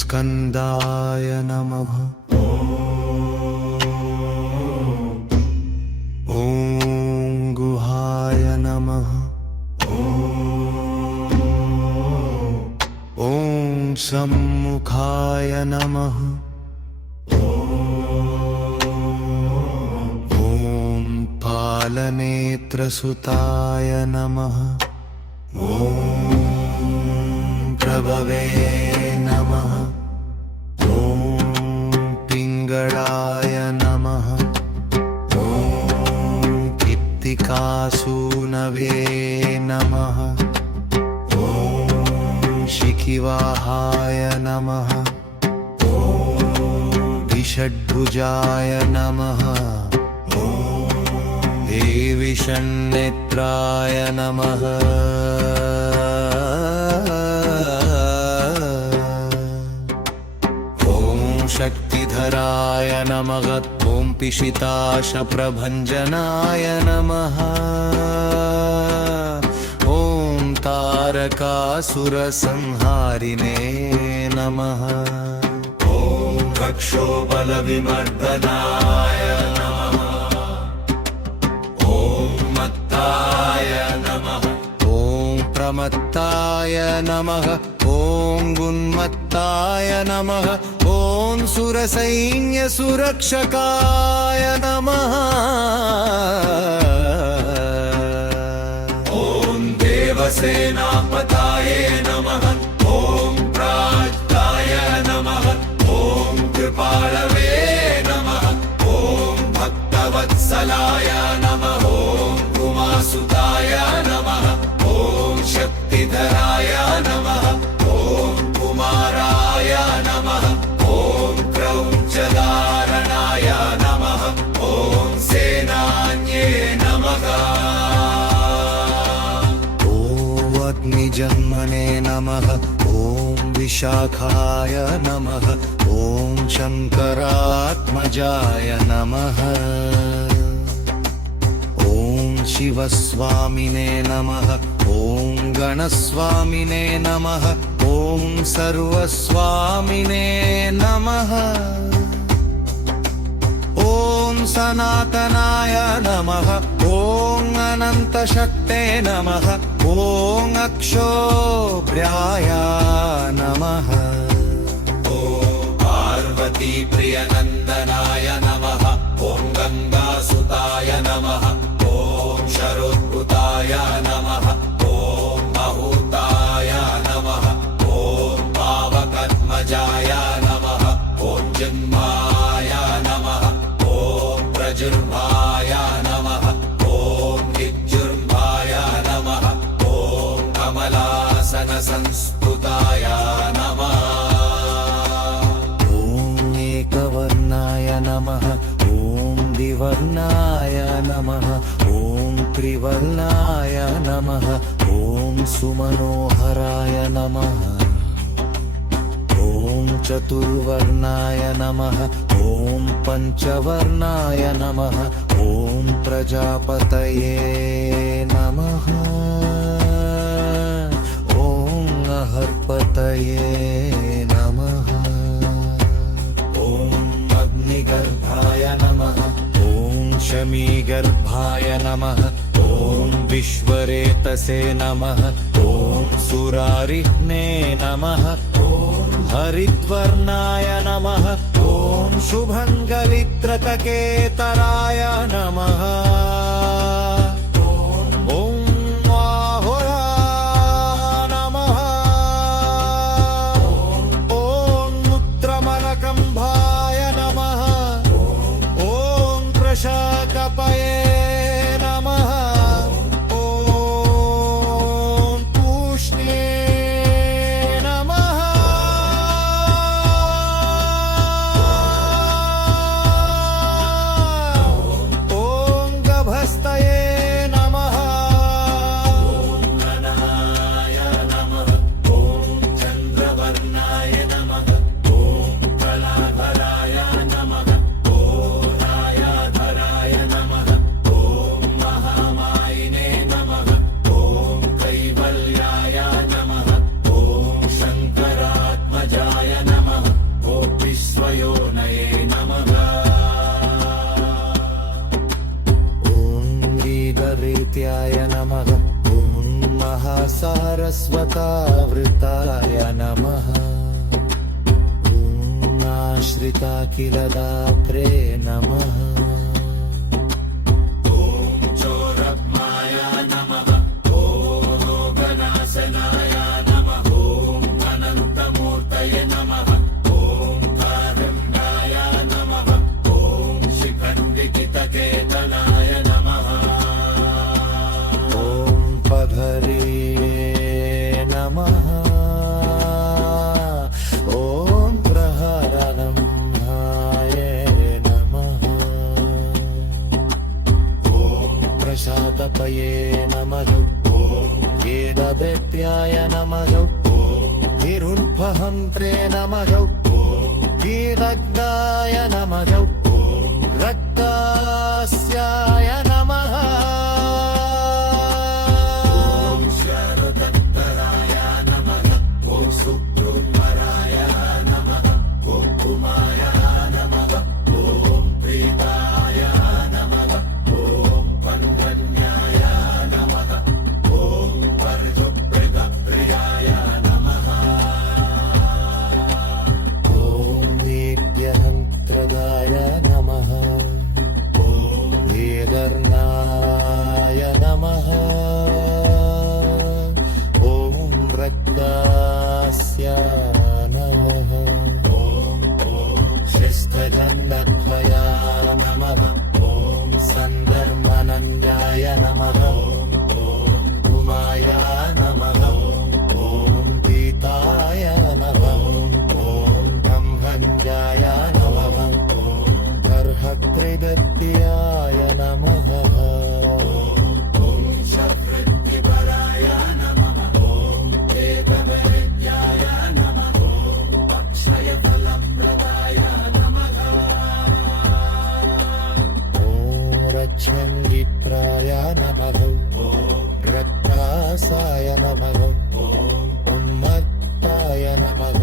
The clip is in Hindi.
स्कंदाय नमः। ॐ गुहाय नमः। ॐ सम्मुखाय नमः। ॐ पालनेत्रसुताय नमः। ॐ प्रभवे नमः। ॐ पिङ्गळाय नमः। ॐ कित्तिकासूनवे नमः। ॐ शिखिवाहाय नमः। ॐ विषड्भुजाय नमः। ॐ देविषन्नेत्राय नमः। शक्तिधराय नमः। ॐ पिशिताशप्रभञ्जनाय नमः। ॐ तारकासुरसंहारिणे नमः। ॐ रक्षोबलविमर्दनाय नमः। ॐ मत्ताय नमः। ॐ प्रमत्ताय नमः। ॐ गुन्मत्ताय नमः। ॐ सुरसैन्यसुरक्षकाय नमः। ॐ देवसेनापताये नमः। ॐ प्राज्ञाय नमः। ॐ कृपालवे नमः। ॐ भक्तवत्सलाय नमः। ॐ उमासुताय नमः। ॐ शक्तिधराय नमः। ॐ कुमाराय नमः। ॐ क्रौञ्चधारणाय नमः। ॐ सेनान्ये नमः। ॐ अग्निजन्मने नमः। ॐ विशाखाय नमः। ॐ शङ्करात्मजाय नमः। ॐ शिवस्वामिने नमः। ॐ गणस्वामिने नमः। ॐ सर्वस्वामिने नमः। ॐ सनातनाय नमः। ॐ अनन्तशक्ते नमः। ॐ अक्षोभ्याय नमः। ॐ पार्वतीप्रियनन्दनाय नमः। ॐ गङ्गासुताय नमः। ॐ शरोद्भुताय नमः। ॐ महूताय नमः। ॐ पावकद्मजाय नमः। ॐ जन्माय नमः। ॐ प्रजुर्भाय नमः। ॐ दिग्जुर्भाय नमः। ॐ कमलासनसंस्तुताय नमः। ॐ एकवर्णाय नमः। ॐ द्विवर्णाय नमः। ॐ त्रिवर्णाय नमः। ॐ सुमनोहराय नमः। ॐ चतुर्वर्णाय नमः। ॐ पञ्चवर्णाय नमः। ॐ प्रजापतये नमः। ॐ अहर्पतये नमः। ॐ अग्निगर्भाय नमः। ॐ शमीगर्भाय नमः। ॐ विश्वरेतसे नमः। ॐ सुरारिह्ने नमः। ॐ हरिद्वर्णाय नमः। ॐ शुभङ्गलित्रककेतराय नमः। ॐ आहुराय नमः। ॐ मुत्रमलकम्भाय नमः। ॐ कृशकपये नमः। ॐ पूष्णे नमः। ॐ गभस्तये सारस्वतावृताय नमः ॐ आश्रिताखिलदात्रे नमः प्रशातपये नमः वेददैत्याय नमः निरुल्फहन्त्रे नमः गीदग्धाय नमः रक्तास्याय नमः वेदर्नाय नमः ॐ रक्तास्य नमः शिस्तजन्मध्वया नमः ॐ सन्दर्मनन्याय नमः उमाय नमः ॐ पीताय नमः ॐ ब्रह्मण्याय नमः गर्हत्रिदत्याय नमः ॐ शवृत्तिपराय नमः ॐ वेदवैद्याय नमः ॐ अक्षयफलप्रदाय नमः ॐ रक्षन्विप्राय नमः ॐ रक्तासाय नमः ॐ उन्मत्ताय नमः